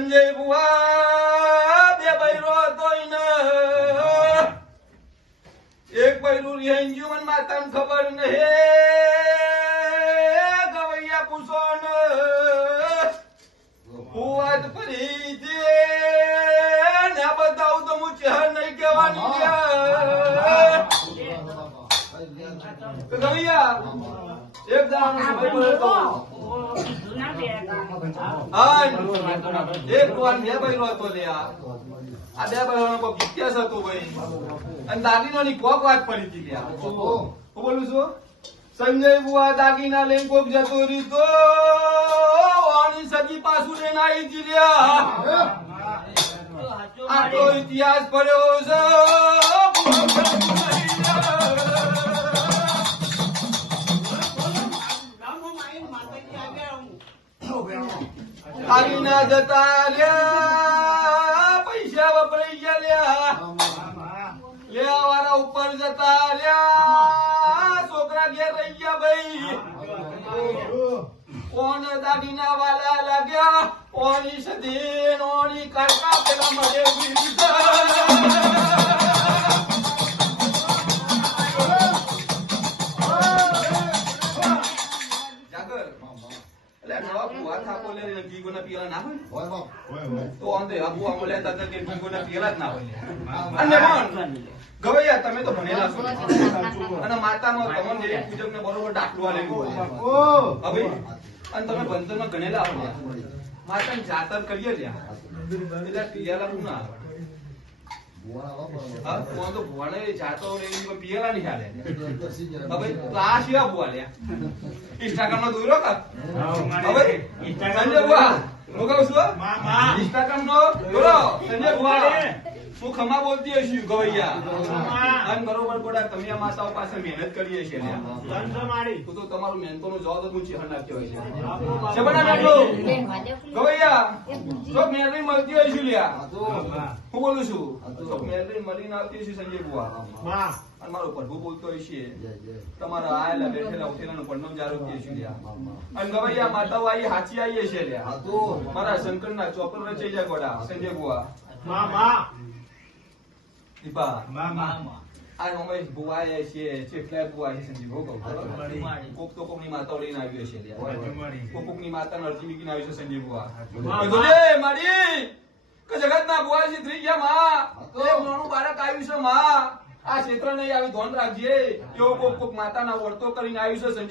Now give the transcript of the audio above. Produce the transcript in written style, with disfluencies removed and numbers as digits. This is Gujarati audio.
સંજય બુઆ બે બૈરો હતો ઈને એક બૈરું રિહાઈ ગયું મને માતાને ખબર નહીં ગવૈયા પૂછો ને હું વાત ફરી ને બતાવું તો હું ચહેર નહીં કહેવાની ગવૈયા એક દાણો સમય પડતો એક વાર બે બૈરો હતો લ્યા આ બે બૈરાનો કોક ઇતિહાસ હતો ભાઈ અને દાગીનોની કોક વાત પડી હતી લ્યા હું બોલું છું સંજય બુઆ દાગીના લઈને કોક જતો રીતો આની સદી પાછું લઈને આવી હતી લ્યા આ તો ઇતિહાસ પડ્યો છે દાગીના જતા લ્યા પૈસા વપરાઈ ગયા લ્યા લેવા વાળા ઉપર જતા લ્યા છોકરા ઘેર રહી ગયા ભાઈ કોણ દાગીના વાળા લાગ્યા કોની સદી નોની કાકા પેલા મળે ગવૈયા તમે તો ભણેલા છો અને માતામાં તમને જે પૂજક ને બરોબર દાખલો આલેલું હવે અને તમે ભણતરમાં ગણેલા હો માતાની જાતર કરીએ લ્યા એટલે પિયાલા નું ના આવે હા તો ભુવાને જાતો પિયાલા નહીં હાલે હવે ક્લાસ એવા ભુવા લ્યા ઇન્સ્ટાગ્રામ માં દોર્યો કા હવે સંજય ભુવા હું કહું છું ઇન્સ્ટાગ્રામ નો દોરો સંજય ભુવા હું ખમા બોલતી હશું ગવૈયા અને બરોબર ગોડા તમે આ માતાઓ પાસે મહેનત કરીએ છે તું તો તમારું મહેનતોનો જવાબ હું ચહેર નાખ્યો હોય છે બના બેઠો ગવૈયા તો મેલરી મળતી હશું લ્યા હું બોલું છું તો મેલરી મળીને આવતી હશે સંજય બુઆ અને મારો પ્રભુ બોલતો હશે તમારા આયેલા બેઠેલા ઉઠેલાનો પડનો જારો કે હશું લ્યા અને ગવૈયા માતાઓ આવી હાચી આવી હશે લ્યા મારા શંકરના ચોપર રચાઈ જાય ગોડા સંજય બુઆ દીપા આ રમેશ બુઆ છે ચેટલા બુઆ છે સંજીવ હો કોક તો કોકની માતાઓ લઈને આવ્યો છે કોકની માતાને અરજી મૂકીને આવ્યો છે સંજીવ બુઆ મારી કે જગતના બુઆજી થઈ ગયા માં એક નાનું બાળક આવ્યું છે માં આ ક્ષેત્ર નહીં આવી ધોન રાખજે એવો કોક માતાના વર્તો કરીને આવ્યું છે સંજય